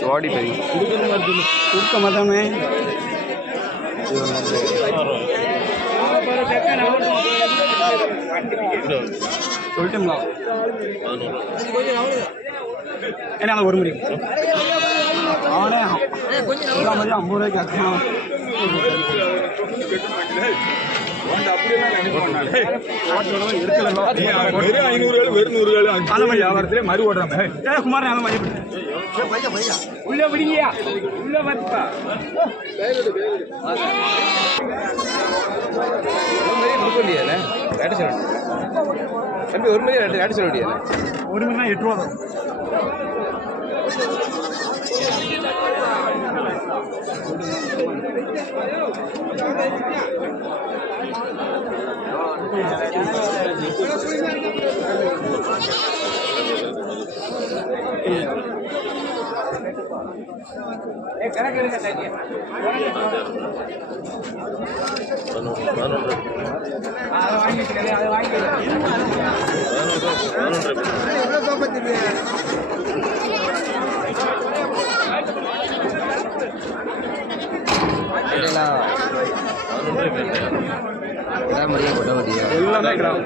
ஜோடி பை கொடுக்க மாட்டாமே சொல்லிட்டோம்ல ஏன்னா ஒரு முறை அவனே 50 ரூபாய்க்கு ஆக்கணும் வியாபாரத்திலே மறு ஓடுறாங்க குமார் உள்ள விடுங்கயா உள்ள வந்துப்பா தம்பி ஒரு மணி ரேட்டு சொல்ல முடியாது ஒரு மணி 8 ரூபா தான் எல்லாமே கிராம்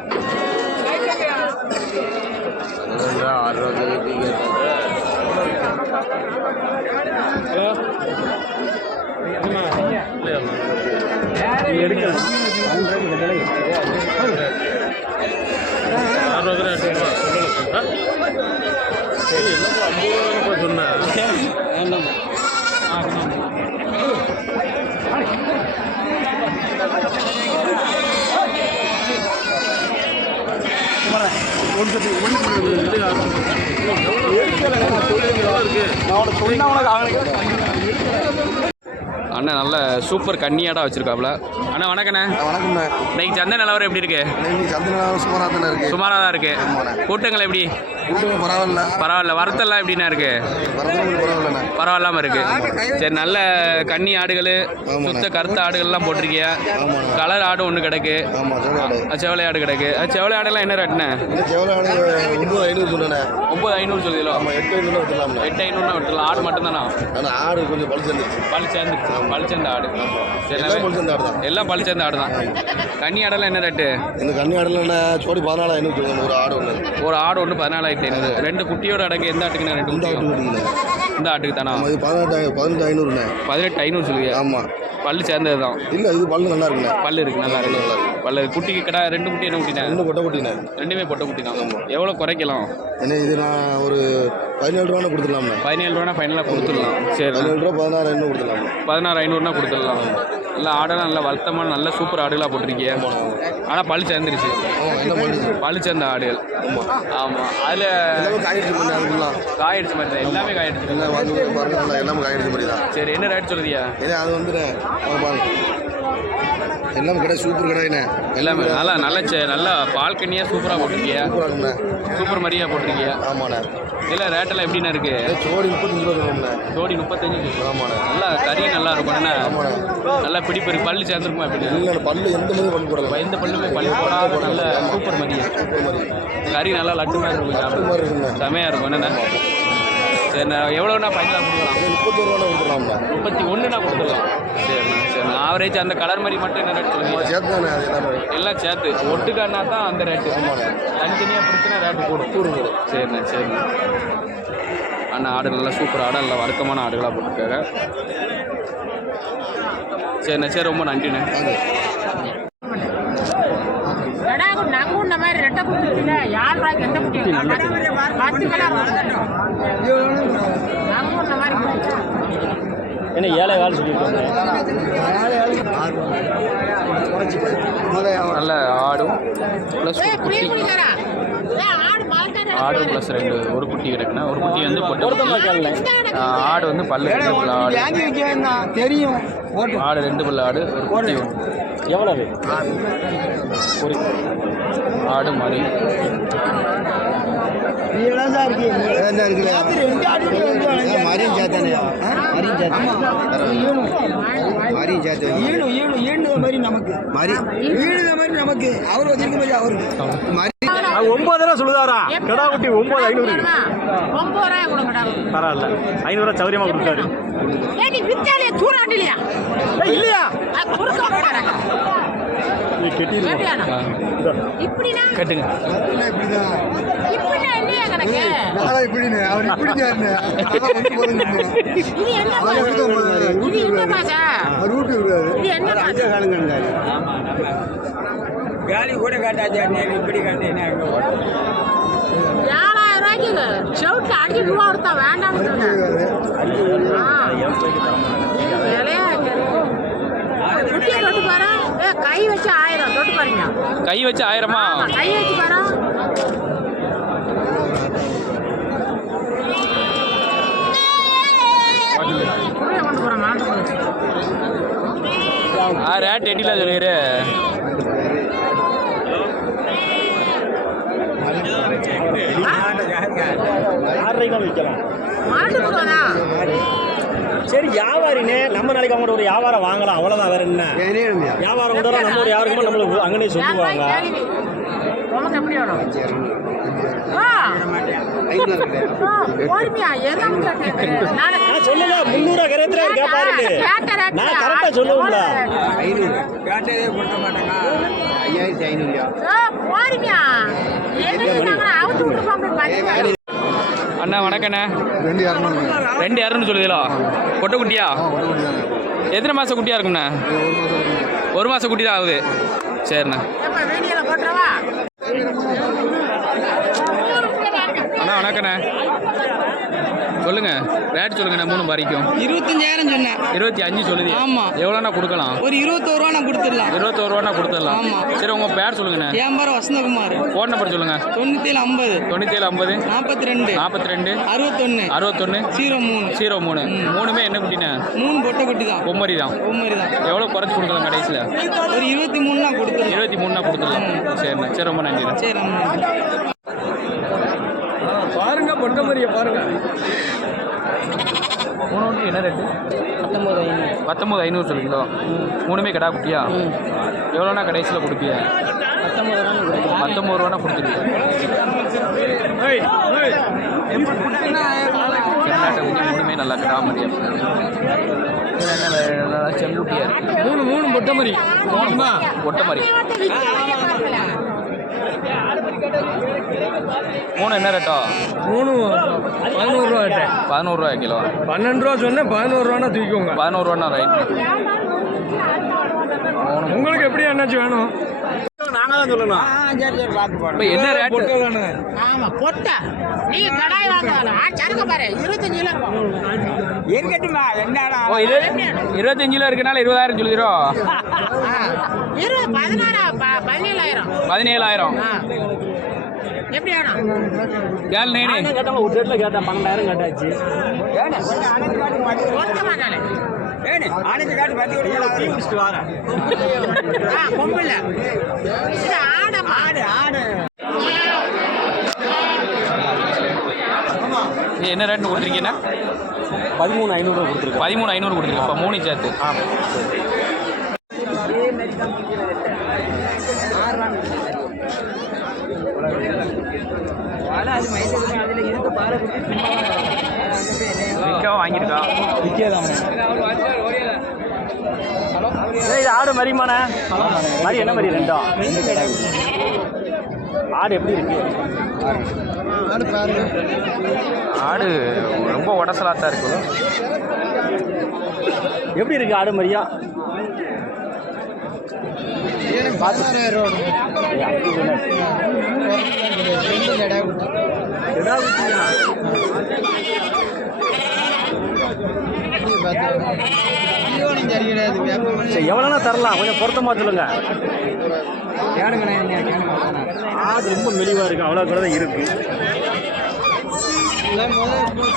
அண்ணா நல்ல சூப்பர் கன்னியாடா வச்சிருக்காப்ல. அண்ணா வணக்கண்ணே. வணக்கம்ண்ணே. இன்னைக்கு சந்தை நிலவரம் எப்படி இருக்கு? இன்னைக்கு சந்தை நிலவரம் சுமாராக தானே இருக்கு. சுமாராக தான் இருக்கு. கூட்டங்கள் எப்படி? கூட்டங்கள் பரவாயில்ல. பரவாயில்ல. வரத்தெல்லாம் எப்படின்னா இருக்கு? பரவாயில்லண்ணே. பரவாயில்லாம இருக்கு. சரி, நல்ல கன்னி ஆடுகள், சுத்த கருத்த ஆடுகள்லாம் போட்டிருக்கியா? கலர் ஆடு ஒன்று கிடக்கு. செவலை ஆடு கிடக்கு. செவலை ஆடெல்லாம் என்ன ரேட்டுண்ணே? செவலை ஆடு 9500 சொன்னேண்ணே. 9500 சொல்லுதோ? 8500 விட்டுலாம். 8500 விட்டுலாம். ஆடு மட்டும்தானா? ஆடு கொஞ்சம் பழிச்சேர்ந்த ஆடு. சரி, எல்லாம் பழிச்சேர்ந்த ஆடு தான். கன்னி ஆடெல்லாம் என்ன ரேட்டு? இந்த கன்னி ஆடெல்லாம் ஜோடி 14500 ஒரு ஆடு ஒன்று. ஒரு ஆடு ஒன்று 14500. ரெண்டு குட்டியோட அடங்கு எந்த ஆட்டுக்குண்ணே? ரெண்டு இந்த ஆட்டுக்கு தானா? 18,500. 18,500 சொல்லுங்க. ஆமாம், பல்லு சேர்ந்தது தான். இல்லை, இது பல்லு நல்லா இருக்குண்ணே. பல்லு இருக்கு, நல்லா இருக்கு. பல்லு குட்டிக்கு கடை. ரெண்டு குட்டி என்ன குட்டினேன்? ரெண்டு பொட்டை குட்டினே. ரெண்டுமே பொட்டை குட்டி தான். எவ்வளோ குறைக்கலாம்? என்ன இது நான் ஒரு 17 ரூபா கொடுத்துடலாம்ண்ணே. 17 ரூபா ஃபைனலாக கொடுத்துடலாம். சரி, 17 ரூபா 16,500 கொடுத்துடலாம். 16,500 கொடுத்துடலாம். நல்லா ஆடெல்லாம் நல்லா வளர்த்தமான நல்ல சூப்பர் ஆடுகளாக போட்டிருக்கீங்க. ஆனால் பல்லு சேர்ந்துருச்சு. பல்லு சேர்ந்த ஆடுகள். ஆமாம், அதில் காயிடுச்சு மாதிரி தான். எல்லாமே காயிடுச்சு. எல்லாமே காயிடுச்சு மாதிரி தான். சரி, என்ன ரேட் சொல்லுதியா? அது வந்து எல்லாம் கடை சூப்பர் கடைண்ணே. எல்லாமே நல்லா பால் கண்ணியாக சூப்பராக போட்டிருக்கியா? சூப்பர் மாதிரியாக போட்டிருக்கியா? ஆமாண்ணே. இல்லை, ரேட்டெல்லாம் எப்படின்னா இருக்கு? ஜோடி 35 ரூபா. ஜோடி 35. ஆமாண்ணே. நல்லா கறி நல்லா இருக்கும். என்ன நல்லா பிடிப்பு இருக்கு. பல்லு சேர்ந்துருக்குமா? எப்படி? இல்லை, பல்லு எந்த மாதிரி பல்லு போடலாம். எந்த பல்லுமே பல்லு போடாத நல்ல சூப்பர் மாதிரி. கறி நல்லா லட்டு மாதிரி இருக்கும். சாப்பிட்டு செமையாக இருக்கும். என்னென்ன சரி, எவ்வளோண்ணா ஃபைனலாக கொடுக்கலாம்? 31 ரூபா கொடுத்துடலாம்ண்ணா. 31 கொடுத்துடலாம். சரிண்ணா. சரிண்ணா. ஆவரேஜ் அந்த கலர் மாதிரி மட்டும் என்ன ரேட் சொல்லுவீங்க? சேர்த்துதானே? எல்லாம் சேர்த்து ஒட்டுக்கானா தான் அந்த ரேட்டு. தனித்தனியாக பிடிச்சினா ரேட்டு கூடும். சரிண்ணா. சரிண்ணா. அண்ணா ஆடு நல்லா சூப்பர் ஆடு, நல்லா வர்க்கமான ஆடுகளாக போட்டிருக்காங்க. சரிண்ணா. சரி, ரொம்ப நன்றிண்ணே. என்ன 7,000 சொல்லியிருக்காங்க. நல்ல ஆடும் ப்ளஸ் குட்டி. ஆடு ப்ளஸ் ஒரு குட்டி கிடக்குன்னா ஒரு குட்டி வந்து பொட்டை. ஆடு வந்து பல்லு 2 பல்லு ஆடு தெரியும். ஆடு 2 பல்லு ஆடு, ஒரு குட்டி ஒன்று. எவ்வளவு ஒரு ஆடு மாதிரி நமக்கு அவர் வச்சிருக்க மாதிரி அவருக்கு அது 9 ரூபா சொல்லுதாரா கடா குட்டி 9,500 9 ரூபாய் கொடுங்கடா. பரவாயில்ல 500 ரூபா சௌரியமா கொடுத்தாரு ஏடி வித்தாலே தூராண்டிலையா? இல்லையா குறுக்க போறாங்க. நீ கெட்டிடுமா இப்படினா கட்டுங்க. இப்படினா இல்லையா கணக்கு? இப்படின்னு அவர் இப்படின்னு இது என்ன பாசா? இது என்ன பாசா? ரூட்டு இது என்ன பாசா? காலி கூட காட்டாச்சு இப்படி காட்டேன் 7000 ரூபாய்க்கு செவுட்டு அடிச்சு ரூபா கொடுத்தா வேண்டாம்னு சொன்னேன். குட்டியை தொட்டு பாரு. கை வச்சு 1000 தொட்டு பாருங்க. கை வச்சு 1000மா? கை வச்சு பாரு. கொண்டு போறேன் மாட்டுக்கு. ரேட் எட்டில சொல்லிடு. மாட்டுக்கு சரி வியாபாரினே நம்ம நாளைக்கு அவங்க ஒரு வியாபாரம் வாங்கலாம் அவ்வளவுதான் வேற என்ன வியாபாரம் கூட நம்ம ஒரு யாருக்குமே நம்மளுக்கு அங்கனே சொல்லுவாங்க உனக்கு எப்படி வேணும்? பொறுமையா எதுவும் சொல்லுங்க 300 கரையத்துல கேட்பாரு நான் கரெக்டா சொல்லுவேன்ல 500 காட்டதே கொடுக்க மாட்டேனா 5500 பொறுமையா எதுவும் அவுத்து விட்டுருப்பாங்க. அண்ணா வணக்கண்ணே. 2,200 2,200 சொல்லுதா? கொட்டை குட்டியா? எத்தனை மாதம் குட்டியாக இருக்கும்ண்ணே? 1 மாதம் குட்டி தான் ஆகுது. சரிண்ணா. அண்ணா வணக்கண்ணே. சொல்லுங்க ரேட் சொல்லுங்கண்ணா. 3 வரைக்கும் 25,000 சொன்னேன். 25 சொல்லுது. ஆமா. எவ்வளோண்ணா கொடுக்கலாம்? ஒரு 21 ரூபா நான் கொடுத்துடலாம். 21 ரூபாண்ணா கொடுத்துடலாம். ஆமா. சரி உங்கள் பேர் சொல்லுங்கண்ணே. என் பேர் வசந்தகுமார். ஃபோன் நம்பர் சொல்லுங்கள். 9750 9750 42 42 61 61 03 03. மூணுமே என்ன குட்டிண்ணே? 3 பொட்டை குட்டி தான். பொம்மரி தான். பொம்மரி தான். எவ்வளோ குறைச்சி கொடுக்கலாம் கடைசியில்? ஒரு 23 நான் கொடுத்துருவேன். 23 கொடுத்துடலாம். சரிண்ணா. சரி ரொம்ப நன்றி. சரி நம்ம பாருங்க பொட்டை மாதிரியே பாருங்க. மூணு என்ன ரேட்டு? 19,500 சொல்லுங்களோ? மூணுமே கடா குட்டியா? எவ்வளோண்ணா கடைசியில் கொடுப்பிய? 19 ரூபானா கொடுத்துருவீங்க. மூணுமே நல்லா கடா மாதிரியா செங்குட்டியா இருக்கு. 3 பொட்டை மாதிரி 3 பொட்டை மாதிரி. 3 என்ன ரேட்டா? 3 11 ரூபா 11 ரூபா கிலோ. 12 ரூபா சொன்னேன் 11 ரூபானா தூக்கிக்கோங்க. 11 ரூபாண்ணா ரைட். உங்களுக்கு எப்படி என்னாச்சு வேணும்? நாங்க தான் சொல்லணும். சரி சரி பார்த்து போறேன். இப்போ என்ன ரேட்டு? ஆமா பொட்டை. நீ கடாய் வாங்கலாம். சருக்க பாரு 25 கிலோ இருக்கும். இருக்கட்டுமா என்னடா ஓ இது 25 இருக்கனால 20,000 சொல்லிடுறோம். 17,000. 17,000 எப்படி வேணும்? கேள் நேனே கேட்டாங்க ஒரு ரேட்ல கேட்டா 12,000 கேட்டாச்சு. ஏனே கொஞ்சம் அணைச்சு காட்டி மாட்டி மொத்தமானாலே ஏனே அணைச்சு காட்டி மாட்டி கொடுத்து வரேன். கொம்பில்ல இது ஆடமா? ஆடு இது என்ன ரேட்னு கொடுத்துருக்கீங்கன்னா? 13,500 ரூபா கொடுத்துருக்கோம். 13,500 கொடுத்துருக்கீங்க. இப்போ 3 சேர்த்து. விற்கவும் வாங்கியிருக்கா? இது ஆடு மரிமானே மாதிரி என்ன மாதிரி ரெண்டா? ஆடு எப்படி இருக்கு? ஆடு ரொம்ப உடசலாக தான் இருக்கு. எப்படி இருக்கு ஆடு மரியா? எவ்வளோனா தரலாம்? கொஞ்சம் பொருத்தமா சொல்லுங்க. ஆடு ரொம்ப மெலிவா இருக்கு. அவ்வளோ கூட தான் இருக்கு.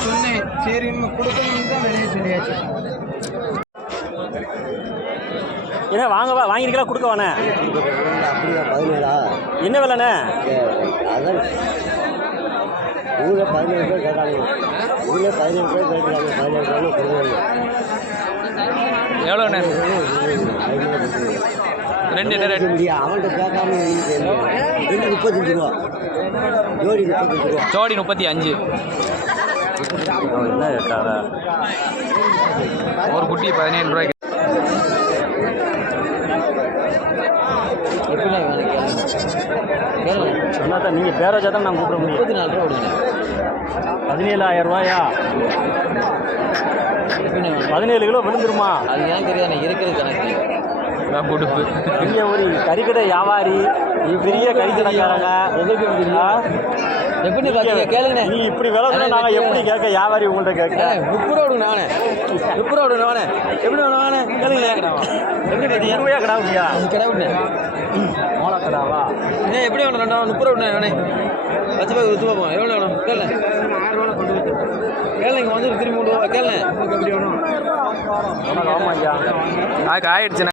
சொன்னேன் சரி நம்ம கொடுக்கணும்னு தான் வெளியே சொல்லியாச்சு. ஏன்னா வாங்கிருக்கலாம் கொடுக்க வேணே. என்ன விலைண்ணே? அதான் ஊரில் 17 பேர் கேட்டாங்க. ஊரில் 17 பேர் கேட்குறாங்க. 17 பேர் கொடுங்க. எவ்வளோண்ணே? ரெண்டு என்ன ரேட்? அவன்கிட்ட கேட்காம 35 ரூபா ஜோடி 35 ரூபா. ஜோடி 35. என்ன கேட்காத ஒரு குட்டி 17 ரூபாய்க்கு. சொன்னா நீங்கள் பேர வச்சா தான் நான் கூப்பிட முடியும். 34 ரூபா விடுங்க. 17,000 ரூபாயா? 17 கிலோ விழுந்துருமா? அது ஏன் தெரியாது, நான் இருக்கிறது கணக்கு. பொடுப்பு. இங்கே ஒரு கறிக்கடை வியாபாரி, பெரிய கறிக்கடைக்காரங்க எப்படி பார்த்தீங்க கேளுங்க. நீ இப்படி விலை சொன்னா நாங்கள் எப்படி கேட்க? வியாபாரி உங்கள்கிட்ட கேட்க 30 ரூபா விடுங்க. நானே 30 ரூபா விடுங்க. நானே எப்படி வேணும்? நானே கேளுங்க. எப்படி பார்த்தீங்க? 20 ரூபாயா கடை விட்டியா? கடை விடுனேன். மோள கடாவா? ஏன் எப்படி வேணும்? 30 ரூபா விடுனேன். நானே 10 ரூபாய் வித்து பார்ப்போம். எவ்வளோ வேணும் கேளுங்க. கேளுங்க. இங்கே வந்து திரும்பி 3 ரூபா கேளுங்க. எப்படி வேணும்? ஆமாம் ஐயா. ஆயிடுச்சுண்ணே.